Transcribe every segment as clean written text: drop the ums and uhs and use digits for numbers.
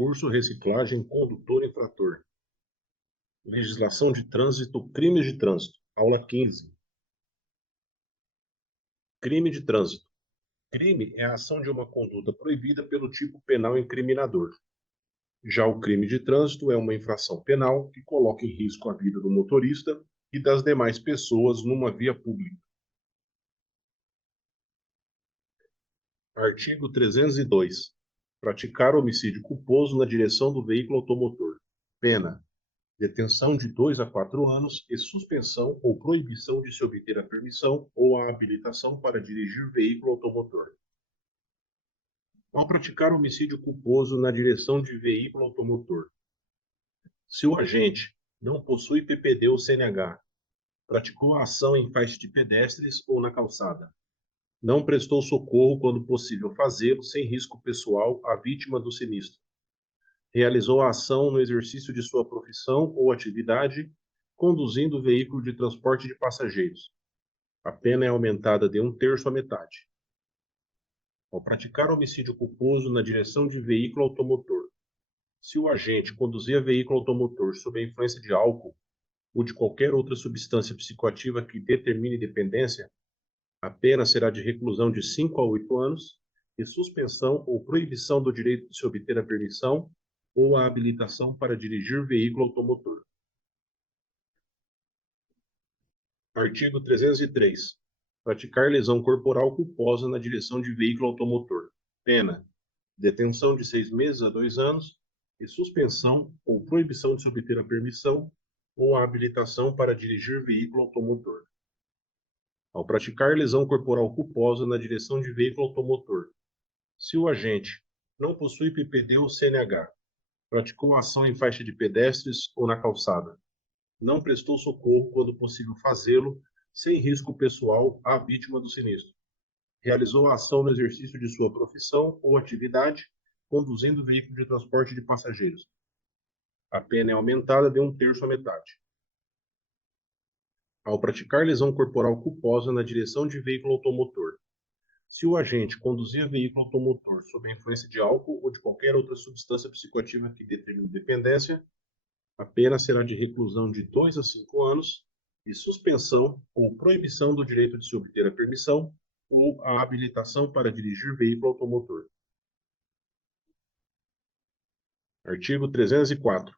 Curso Reciclagem Condutor Infrator. Legislação de Trânsito, Crimes de Trânsito. Aula 15. Crime de trânsito. Crime é a ação de uma conduta proibida pelo tipo penal incriminador. Já o crime de trânsito é uma infração penal que coloca em risco a vida do motorista e das demais pessoas numa via pública. Artigo 302. Praticar homicídio culposo na direção do veículo automotor. Pena: detenção de 2 a 4 anos e suspensão ou proibição de se obter a permissão ou a habilitação para dirigir veículo automotor. Ao praticar homicídio culposo na direção de veículo automotor, se o agente não possui PPD ou CNH, praticou a ação em faixa de pedestres ou na calçada, não prestou socorro quando possível fazê-lo sem risco pessoal à vítima do sinistro, realizou a ação no exercício de sua profissão ou atividade, conduzindo o veículo de transporte de passageiros, a pena é aumentada de 1/3 à metade. Ao praticar homicídio culposo na direção de veículo automotor, se o agente conduzia veículo automotor sob a influência de álcool ou de qualquer outra substância psicoativa que determine dependência, a pena será de reclusão de 5 a 8 anos e suspensão ou proibição do direito de se obter a permissão ou a habilitação para dirigir veículo automotor. Artigo 303. Praticar lesão corporal culposa na direção de veículo automotor. Pena: detenção de 6 meses a 2 anos e suspensão ou proibição de se obter a permissão ou a habilitação para dirigir veículo automotor. Ao praticar lesão corporal culposa na direção de veículo automotor, se o agente não possui PPD ou CNH, praticou ação em faixa de pedestres ou na calçada, não prestou socorro quando possível fazê-lo sem risco pessoal à vítima do sinistro, realizou a ação no exercício de sua profissão ou atividade, conduzindo veículo de transporte de passageiros, a pena é aumentada de 1/3 à metade. Ao praticar lesão corporal culposa na direção de veículo automotor, se o agente conduzia veículo automotor sob a influência de álcool ou de qualquer outra substância psicoativa que determine dependência, a pena será de reclusão de 2 a 5 anos e suspensão ou proibição do direito de se obter a permissão ou a habilitação para dirigir veículo automotor. Artigo 304.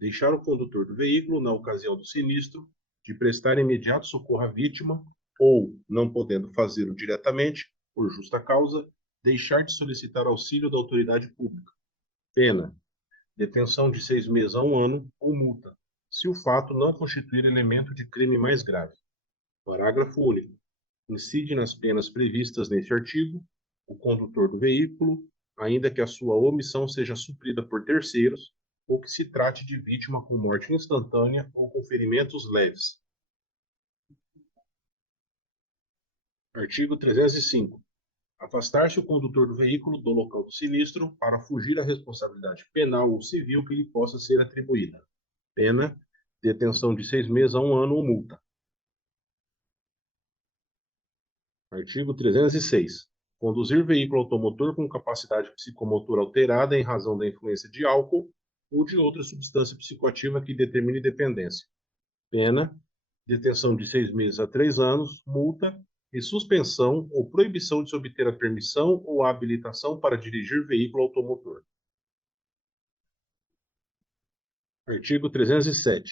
Deixar o condutor do veículo, na ocasião do sinistro, de prestar imediato socorro à vítima ou, não podendo fazê-lo diretamente, por justa causa, deixar de solicitar auxílio da autoridade pública. Pena: detenção de 6 meses a 1 ano ou multa, se o fato não constituir elemento de crime mais grave. Parágrafo único. Incide nas penas previstas neste artigo o condutor do veículo, ainda que a sua omissão seja suprida por terceiros ou que se trate de vítima com morte instantânea ou com ferimentos leves. Artigo 305. Afastar-se o condutor do veículo do local do sinistro para fugir à responsabilidade penal ou civil que lhe possa ser atribuída. Pena: detenção de 6 meses a 1 ano ou multa. Artigo 306. Conduzir veículo automotor com capacidade psicomotora alterada em razão da influência de álcool ou de outra substância psicoativa que determine dependência. Pena: detenção de 6 meses a 3 anos, multa e suspensão ou proibição de se obter a permissão ou a habilitação para dirigir veículo automotor. Artigo 307.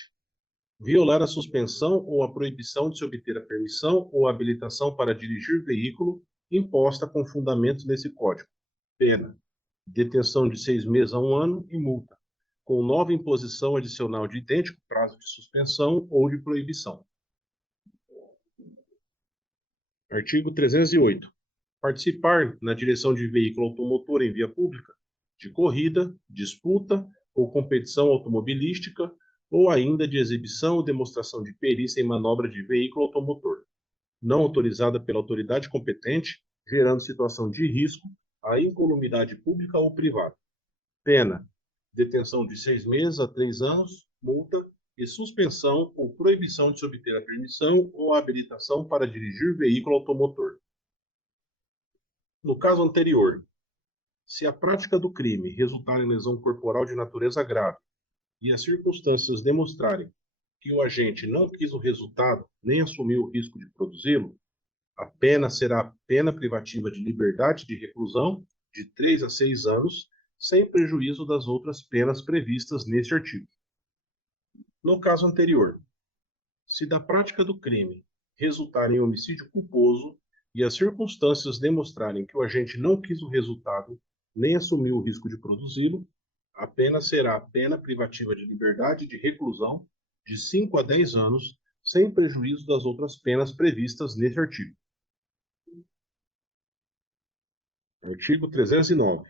Violar a suspensão ou a proibição de se obter a permissão ou a habilitação para dirigir veículo imposta com fundamento nesse Código. Pena: detenção de 6 meses a 1 ano e multa, com nova imposição adicional de idêntico prazo de suspensão ou de proibição. Artigo 308. Participar na direção de veículo automotor em via pública, de corrida, disputa ou competição automobilística, ou ainda de exibição ou demonstração de perícia em manobra de veículo automotor, não autorizada pela autoridade competente, gerando situação de risco à incolumidade pública ou privada. Pena: detenção de 6 meses a 3 anos, multa e suspensão ou proibição de se obter a permissão ou a habilitação para dirigir veículo automotor. No caso anterior, Se a prática do crime resultar em lesão corporal de natureza grave e as circunstâncias demonstrarem que o agente não quis o resultado nem assumiu o risco de produzi-lo, a pena será pena privativa de liberdade de reclusão de 3 a 6 anos, sem prejuízo das outras penas previstas neste artigo. No caso anterior, se da prática do crime resultar em homicídio culposo e as circunstâncias demonstrarem que o agente não quis o resultado nem assumiu o risco de produzi-lo, a pena será a pena privativa de liberdade de reclusão de 5 a 10 anos, sem prejuízo das outras penas previstas neste artigo. Artigo 309.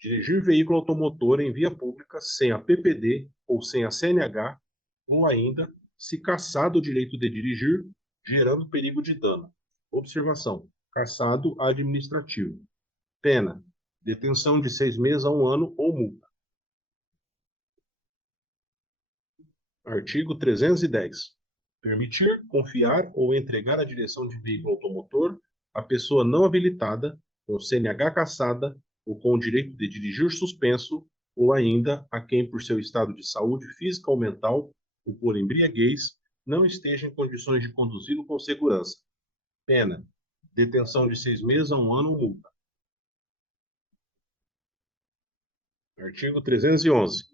Dirigir veículo automotor em via pública sem a PPD ou sem a CNH, ou ainda, se cassado o direito de dirigir, gerando perigo de dano. Observação: cassado administrativo. Pena: detenção de 6 meses a 1 ano ou multa. Artigo 310. Permitir, confiar ou entregar a direção de veículo automotor à pessoa não habilitada, com CNH cassada ou com o direito de dirigir suspenso, ou ainda a quem, por seu estado de saúde física ou mental, ou por embriaguez, não esteja em condições de conduzi-lo com segurança. Pena: detenção de 6 meses a 1 ano ou multa. Artigo 311.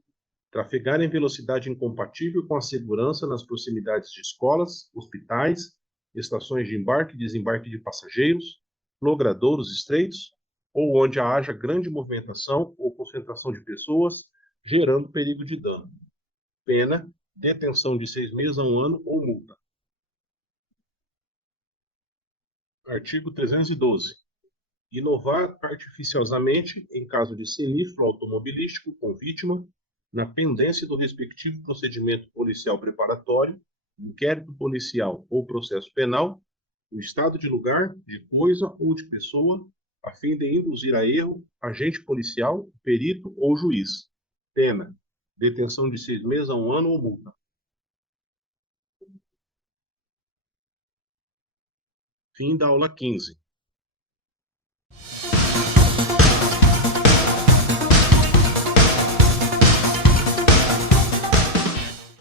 Trafegar em velocidade incompatível com a segurança nas proximidades de escolas, hospitais, estações de embarque e desembarque de passageiros, logradouros estreitos, ou onde haja grande movimentação ou concentração de pessoas, gerando perigo de dano. Pena: detenção de 6 meses a 1 ano ou multa. Artigo 312. Inovar artificiosamente, em caso de sinistro automobilístico com vítima, na pendência do respectivo procedimento policial preparatório, inquérito policial ou processo penal, no estado de lugar, de coisa ou de pessoa, a fim de induzir a erro agente policial, perito ou juiz. Pena: detenção de 6 meses a 1 ano ou multa. Fim da aula 15.